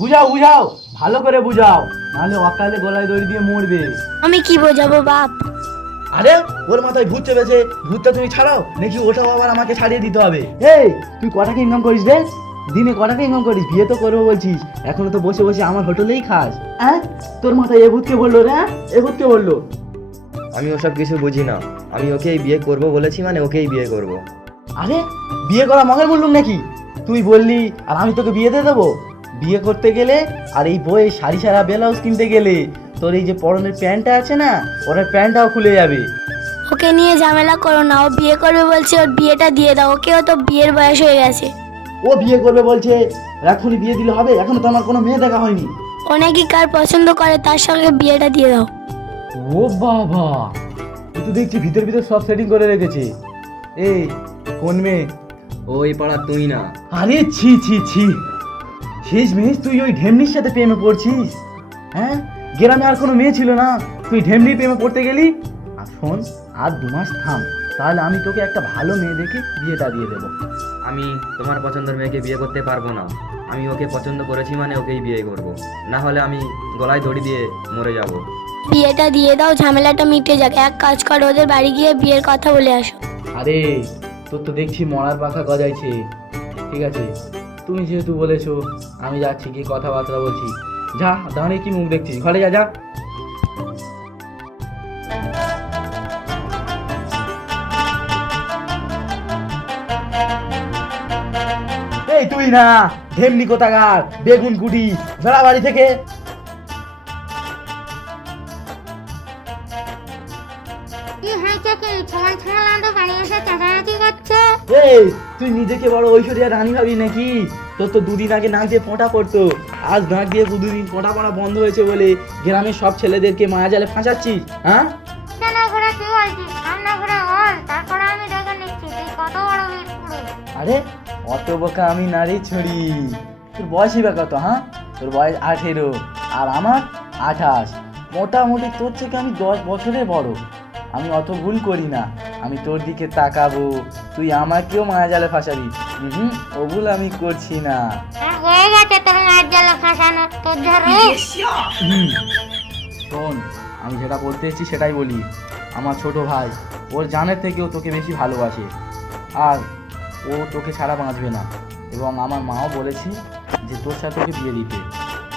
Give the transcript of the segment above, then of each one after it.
বুঝাও বুঝাও, ভালো করে বুঝাও, নাহলে অকালে গলায় দড়ি দিয়ে মরবে। আমি কি বোঝাবো বাপ? আরে ওর মাথায় ভূত চেপেছে, ভূতটা তুমি ছাড়াও নাকি ওটাও আবার আমাকে ছাড়িয়ে দিতে হবে? এই তুই ক টাকা ইনকাম করিস রে? দিনে ক টাকা ইনকাম করিস? বিয়ে তো করবো বলছিস, এখনো তো বসে বসে আমার হোটেলেই খাস। হ্যাঁ, তোর মাথায় এ ভূতকে বললো রে? এ ভূতকে বললো? আমি ওসব কিছু বুঝি না। আমি ওকেই বিয়ে করব বলেছি, মানে ওকেই বিয়ে করব। আরে বিয়ে করা মগের বললুম নাকি? তুই বললি আর আমি তোকে বিয়ে দিয়ে দেবো? বিয়ে করতে গেলে আর এই বইয়ে শাড়ি সারা ব্লাউজ কিনতে গেলে তোর এই যে পরনের প্যান্টটা আছে না, ওর প্যান্টটাও খুলে যাবে। ওকে নিয়ে ঝামেলা করো না, ও বিয়ে করবে বলছে, ওর বিয়েটা দিয়ে দাও। ওকেও তো বিয়ের বয়স হয়ে গেছে। ও বিয়ে করবে বলছে, এখনই বিয়ে দিলে হবে? এখনো তো আমার কোনো মেয়ে দেখা হয়নি। ও নাকি কার পছন্দ করে তার সঙ্গে বিয়েটা দিয়ে দাও। ও বাবা, তুই তো দেখছি ভিতর ভিতর সব সেটিং করে রেখেছে। এই কোন মেয়ে? ওই পাড়া তুই না? আরে ছি ছি ছি, শেষ মেয়ে তুই ওই ঢেমনির সাথে প্রেমে পড়ছিস? হ্যাঁ, গ্রামে আর কোনো মেয়ে ছিল না, তুই ঢেমনির প্রেমে পড়তে গেলি? আর শোন, আর 2 মাস থাম, তাহলে আমি তোকে একটা ভালো মেয়ে দেখে বিয়েটা দিয়ে দেবো। আমি তোমার পছন্দের মেয়েকে বিয়ে করতে পারবো না। আমি ওকে পছন্দ করেছি, মানে ওকেই বিয়ে করব। না হলে আমি গলায় দড়ি দিয়ে মরে যাব। বিয়েটা দিয়ে দাও, ঝামেলাটা মিটে যাক। এক কাজ করো, ওদের বাড়ি গিয়ে বিয়ের কথা বলে আসো। আরে তোর তো দেখছি মরার পাখা গজাইছে। ঠিক আছে, তুমি যেহেতু বলেছো, আমি যাচ্ছি, কি কথাবার্তা বলছি। যা, দাঁড়িয়ে কি মুখ দেখছিস? ঘরে যা যা। এই তুই না, ঢেমনি কোথাকার বেগুন কুটি, বেড়া বাড়ি থেকে। এই তুই নিজেকে বড় ঐশ্বরিয়া রানী ভাবি নাকি? তোর তো 2 দিন আগে নাক দিয়ে ফোঁটা পড়তো, আজ নাক দিয়ে 2 দিন ফোঁটা পড়া বন্ধ হয়েছে বলে গ্রামের সব ছেলেদেরকে মায়া জালে ফাঁসাচ্ছিস? হ্যাঁ, আরে অত বোকা আমি নারী ছড়ি। তোর বয়সই বা কত? হ্যাঁ, তোর বয়স 18 আর আমার 28। মোটামুটি তোর থেকে আমি 10 বছরের বড়। আমি অত ভুল করি না। আমি তোর দিকে তাকাবো, তুই আমাকেও মায়া জালে ফাঁসাবি? ও ভুল আমি করছি না। শোন, আমি যেটা বলতে এসেছি সেটাই বলি। আমার ছোট ভাই, ওর জানের থেকেও তোকে বেশি ভালোবাসে, আর ও তোকে ছাড়া বাঁচবে না। এবং আমার মাও বলেছি যে তোর সাথে তোকে বিয়ে দিতে,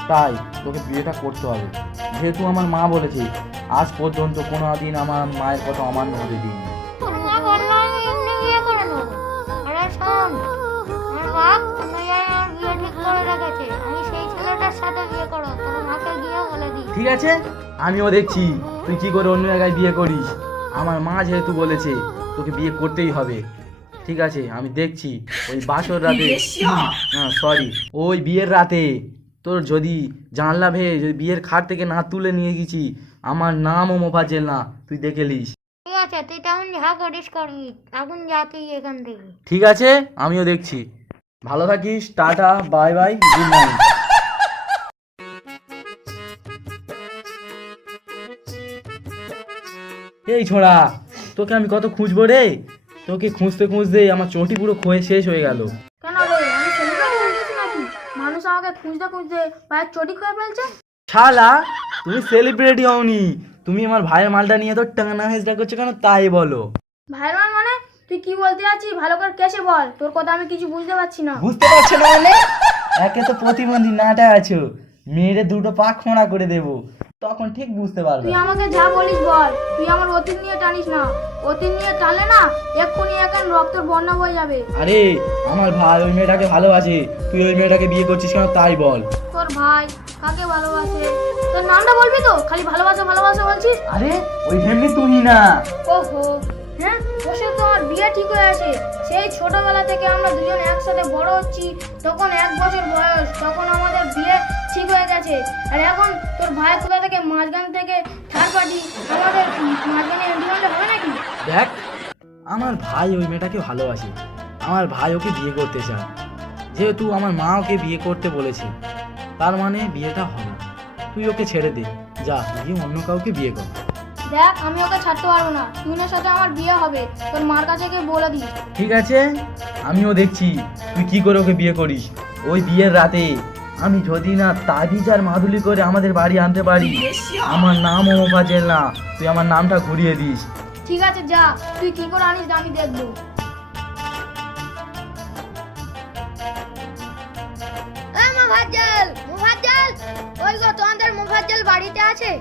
তাই তোকে বিয়েটা করতে হবে। যেহেতু আমার মা বলেছে, আজ পর্যন্ত কোনো দিন আমার মায়ের কথা অমান্য হতে দিইনি। ঠিক আছে, আমিও দেখছি তুই কি করে অন্য জায়গায় বিয়ে করিস। আমার মা যেহেতু বলেছে তোকে বিয়ে করতেই হবে, ঠিক আছে, আমি দেখছি। ওই বাসর রাতে, সরি, ওই বিয়ের রাতে তোর যদি জানলা ভেয়ে যদি বিয়ের খাট থেকে না তুলে নিয়ে গেছি, আমার নামও মোফাজ্জেল না, তুই দেখে লিস। ঠিক আছে, তুই তখন যা করিস করবি, এখন যা তুই এখান থেকে। ঠিক আছে, আমিও দেখছি। ভালো থাকিস, tata, bye bye, good night. এই ছোড়া, তোকে আমি কত খুঁজবো রে? তোকে খুঁজতে খুঁজতে আমার চটি পুরো ক্ষয়ে শেষ হয়ে গেল। কেন রে, আমি সেলিব্রিটি হয়ে গেছি নাকি? মানুষ আমাকে খুঁজতে খুঁজতে পায়ের চটি খুঁজে ফেলছে। শালা, তুমি সেলিব্রিটি হওনি, তুমি আমার ভাইয়ের মালটা নিয়ে তো টানা হেজড়া করছো কেন তাই বলো। ভাইয়ের মান মানে? তুই কি বলতে যাচ্ছিস ভালো করে কেসে বল, তোর কথা আমি কিছু বুঝতে পারছি না। বুঝতে পারছো না মানে? একে তো প্রতিবন্ধী নাটা আছো, মেয়েরে 2টো পা খোঁড়া করে দেবো, তখন ঠিক বুঝতে পারবে। তুই আমাকে যা বলিস বল, তুই আমার অতীত নিয়ে টানিস না। অতীত নিয়ে টানলে না এক্ষুনি এখন রক্তের বন্যা বয়ে যাবে। আরে আমার ভাই ওই মেয়েটাকে ভালোবাসে, তুই ওই মেয়েটাকে বিয়ে করছিস কেন তাই বল। তোর ভাই কাকে ভালোবাসে? তোর নামটা বলবি তো? খালি ভালোবাসা ভালোবাসা বলছিস। আরে ওই এমনি তুমি না। ওহো, হ্যাঁ, ওর সাথে তো আমার বিয়ে ঠিক হয়ে আছে। সেই ছোটবেলা থেকে আমরা দুজন একসাথে বড় হচ্ছি, তখন 1 বছর বয়স, তখন আমাদের বিয়ে ঠিক হয়ে গেছে। আর এখন তোর ভাই কোথা থেকে মাঝখান থেকে থার্ড পার্টি, আমাদের মাঝখানে এন্ট্রি হবে নাকি? দেখ, আমার ভাই ওই মেয়েটাকে ভালোবাসে, আমার ভাই ওকে বিয়ে করতে চায়। যেহেতু আমার মা ওকে বিয়ে করতে বলেছে, তার মানে বিয়েটা হবে। তুই ওকে ছেড়ে দে, যা গিয়ে অন্য কাউকে বিয়ে কর। দেখ, আমি ওকে ছাড়তে পারবো না। তুইনের সাথে আমার বিয়ে হবে, তোর মার কাছে গিয়ে বলে দিস। ঠিক আছে, আমিও দেখছি তুই কি করে ওকে বিয়ে করিস। ওই বিয়ের রাতে আমি যদি না তাবিজ আর মাদুলি করে আমাদের বাড়ি আনতে পারি, আমার নামও মোফাজ্জেল না, তুই আমার নামটা ঘুরিয়ে দিস। ঠিক আছে যা, তুই কি করে আনিস আমি দেখবো। মুফাজ্জল, মুফাজ্জল, ওই গো তোমাদের মুফাজ্জল বাড়িতে আছে?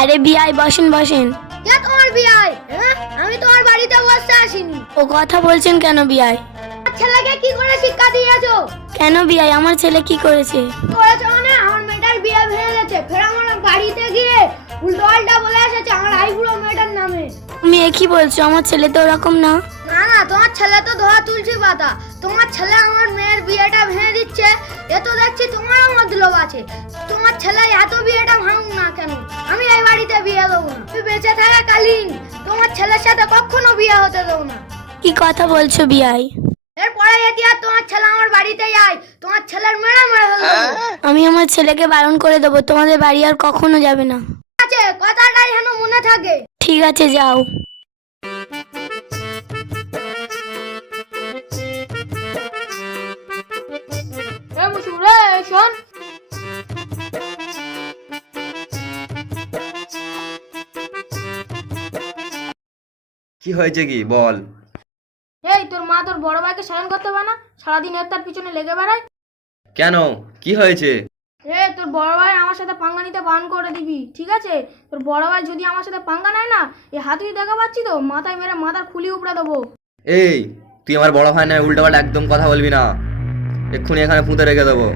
আরে বিয়াই বসেন বসেন। কে তোমার বিয়াই? হ্যাঁ, আমি তোমার বাড়িতে বসতে আসিনি। ও কথা বলছেন কেন বিয়াই? ছেলেকে কি করে শিক্ষা দিয়েছো? কেন বিয়াই, আমার ছেলে কি করেছে? করেছো মানে আমার মেয়েটার বিয়ে ভেঙে গেছে, ফের আমার বাড়িতে গিয়ে উল্টো পাল্টা বলে এসেছে আমার আইবুড়ো মেয়েটার নামে। তুমি এ কি বলছো? আমার ছেলে তো ওরকম না। না না, তোমার ছেলে তো ধোয়া তুলসী পাতা। তোমার ছেলে আমার মেয়ের বিয়েটা ভেঙে দিচ্ছে, এ তো দেখছি তোমারও মতলব আছে। তোমার ছেলে এত বিয়েটা ভাঙুক না কেন, আমি এই বাড়িতে বিয়ে দেবো না। তুই বেঁচে থাকাকালীন তোমার ছেলের সাথে কখনো বিয়ে হতে দেবো না। কি কথা বলছো বিয়াই? এরপরে যদি আর তোমার ছেলে আমার বাড়িতে যায়, তোমার ছেলের মেয়েরা মেরে ফেলবো। আমি আমার ছেলেকে বারণ করে দেবো, তোমাদের বাড়ি আর কখনো যাবে না। ঠিক আছে, কথাটাই যেন মনে থাকে। ঠিক আছে যাও। এ মুসুরে শোন, কি হয়েছে কি বল? এই তোর মা তোর বড় ভাইকে সায়ন করতে পারে না? সারাদিন এর তার পিছনে লেগে বেড়ায়। কেন, কি হয়েছে? তোর বড় ভাই আমার সাথে পাঙ্গা নিতে বারণ করে দিবি, ঠিক আছে? তোর বড় ভাই যদি আমার সাথে পাঙ্গা নেয় না, এই হাতুড়ি দেখা পাচ্ছি তো, মাথায় মেরে মাথার খুলি উপড়ে দেবো। এই তুই আমার বড় ভাই নয়, উল্টোপাল্টা একদম কথা বলবি না, এক্ষুনি এখানে পুঁতে রেখে দেবো।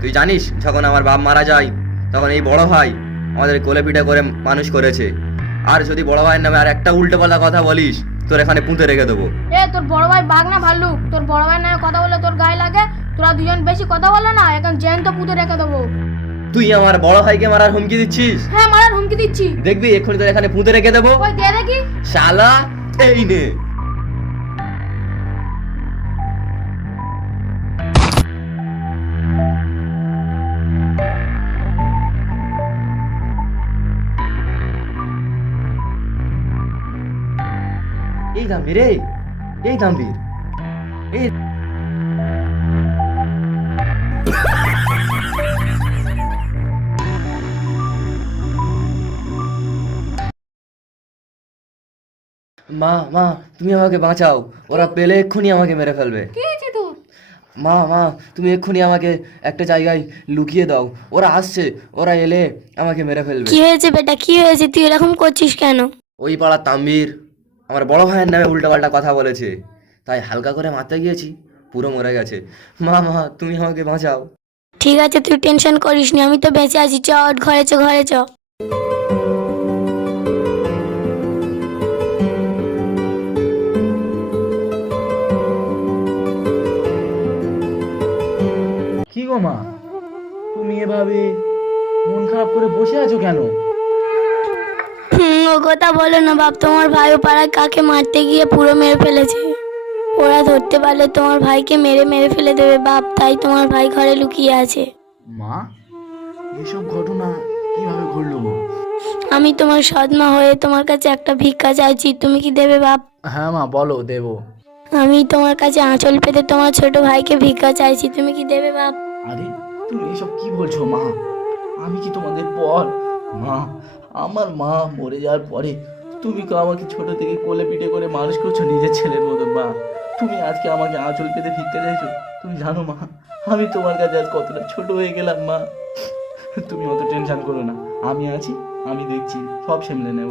তুই জানিস যখন আমার বাপ মারা যায় তখন এই বড় ভাই আমাদের কোলে পিঠে করে মানুষ করেছে, আর যদি বড় ভাইয়ের নামে আর একটা উল্টোপাল্টা কথা বলিস তোর এখানে পুঁতে রেখে দেবো। তোর বড় ভাই বাঘ না ভাল্লুক? তোর বড় ভাই নামে কথা বলে তোর গায়ে লাগে? তোরা দুজন বেশি কথা বলে না, এখন জ্যান্ত পুঁতে রেখে দেবো। তুই আমার বড় ভাইকে মারার হুমকি দিচ্ছিস? হ্যাঁ, মারার হুমকি দিচ্ছি। দেখবি এক্ষুনি তোর এখানে পুঁতে রেখে দেবো। ওই দে দেখি। শালা এই নে। এই দাম্বির, এই দাম্বির, এই মা মা তুমি আমাকে বাঁচাও, ওরা পেলে এক্ষুনি আমাকে মেরে ফেলবে। কি হয়েছে তোর? মা মা তুমি এক্ষুনি আমাকে একটা জায়গায় লুকিয়ে দাও, ওরা আসছে, ওরা এলে আমাকে মেরে ফেলবে। কি হয়েছে বেটা, কি হয়েছে? তুই এরকম করছিস কেন? ওই পাড়ার তাম্বির আমার বড় ভাইয়ের নামে উল্টোপাল্টা কথা বলেছে, তাই হালকা করে মারতে গিয়েছি, পুরো মরে গেছে। মা মা তুমি আমাকে বাঁচাও। ঠিক আছে তুই টেনশন করিস নি, আমি তো বেঁচে আছি। চ ওঠ, ঘরে চ, ঘরে চ। কি গো মা, তুমি এভাবে মন খারাপ করে বসে আছো কেন? ও কথা বলো না বাপ, তোমার ভাই ও পাড়ায় কাকে মারতে গিয়ে পুরো মেরে ফেলেছে। ওরা ধরতে পারলে তোমার ভাইকে মেরে মেরে ফেলে দেবে বাপ, তাই তোমার ভাই ঘরে লুকিয়ে আছে। মা, এসব ঘটনা কিভাবে ঘটলো গো? আমি তোমার সৎমা হয়ে তোমার কাছে একটা ভিক্ষা চাইছি, তুমি কি দেবে বাপ? হ্যাঁ মা, বলো, দেবো। আমি তোমার কাছে আঁচল পেতে তোমার ছোট ভাইকে ভিক্ষা চাইছি, তুমি কি দেবে বাপ? আরে তুমি এসব কি বলছো মা? আমি কি তোমাদের পর? মা, আমার মা মরে যাওয়ার পরে তুমি তো আমাকে ছোট থেকে কোলে পিঠে করে মানুষ করছো নিজের ছেলের মতন। মা, তুমি আজকে আমাকে আঁচল পেতে ভিক্ষা চাইছো? তুমি জানো মা, আমি তোমার কাছে আজ কতটা ছোট হয়ে গেলাম। মা, তুমি অত টেনশন করো না, আমি আছি, আমি দেখছি, সব সামলে নেব।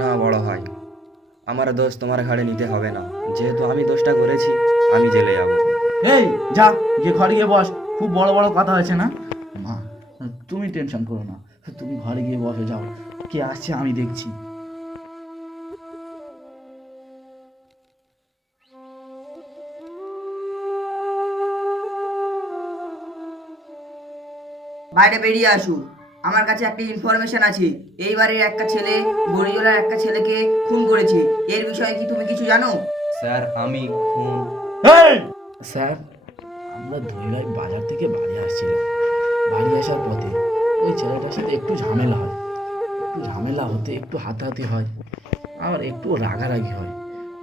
না বড় ভাই, আমার দোষ তোমার ঘাড়ে নিতে হবে না, যেহেতু আমি দোষটা করেছি আমি জেলে যাব। এই যা, গিয়ে ঘরে গিয়ে বস, খুব বড় বড় কথা হয়েছে না। মা, তুমি টেনশন করো না, তুমি ঘরে গিয়ে বসে যাও, কে আসছে আমি দেখছি। বাইরে বেরিয়ে আসুন, আমার কাছে একটা ইনফরমেশন আছে। এই বাড়ির একটা ছেলে গড়িজোলার একটা ছেলেকে খুন করেছে, এর বিষয়ে কি তুমি কিছু জানো? স্যার আমি খুন? স্যার, আমরা দুই ভাই বাজার থেকে বাড়ি আসছিলাম, বাড়ি আসার পথে ওই ছেলেটার সাথে একটু ঝামেলা হয়, একটু ঝামেলা হতে একটু হাতাহাতি হয়, আবার একটু রাগারাগি হয়,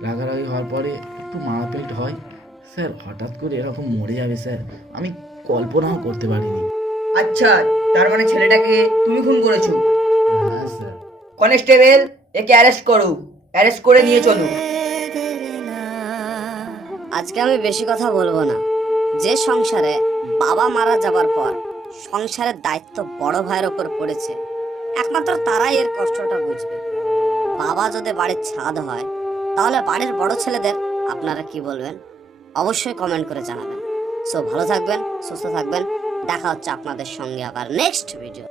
রাগারাগি হওয়ার পরে একটু মারপিট হয়। স্যার হঠাৎ করে এরকম মরে যাবে স্যার, আমি কল্পনাও করতে পারিনি। আচ্ছা, তার মানে ছেলেটাকে তুমি খুন করেছো? হ্যাঁ স্যার। কনস্টেবল, একে অ্যারেস্ট করো, অ্যারেস্ট করে নিয়ে চলো। আজকে আমি বেশি কথা বলবো না। যে সংসারে বাবা মারা যাবার পর সংসারের দায়িত্ব বড় ভাইয়ের ওপর পড়েছে, একমাত্র তারাই এর কষ্টটা বুঝবে। বাবা যদি বাড়ির ছাদ হয়, তাহলে বাড়ির বড় ছেলেদের আপনারা কি বলবেন অবশ্যই কমেন্ট করে জানাবেন। সো ভালো থাকবেন, সুস্থ থাকবেন, দেখা হচ্ছে আপনাদের সঙ্গে আবার নেক্সট ভিডিও।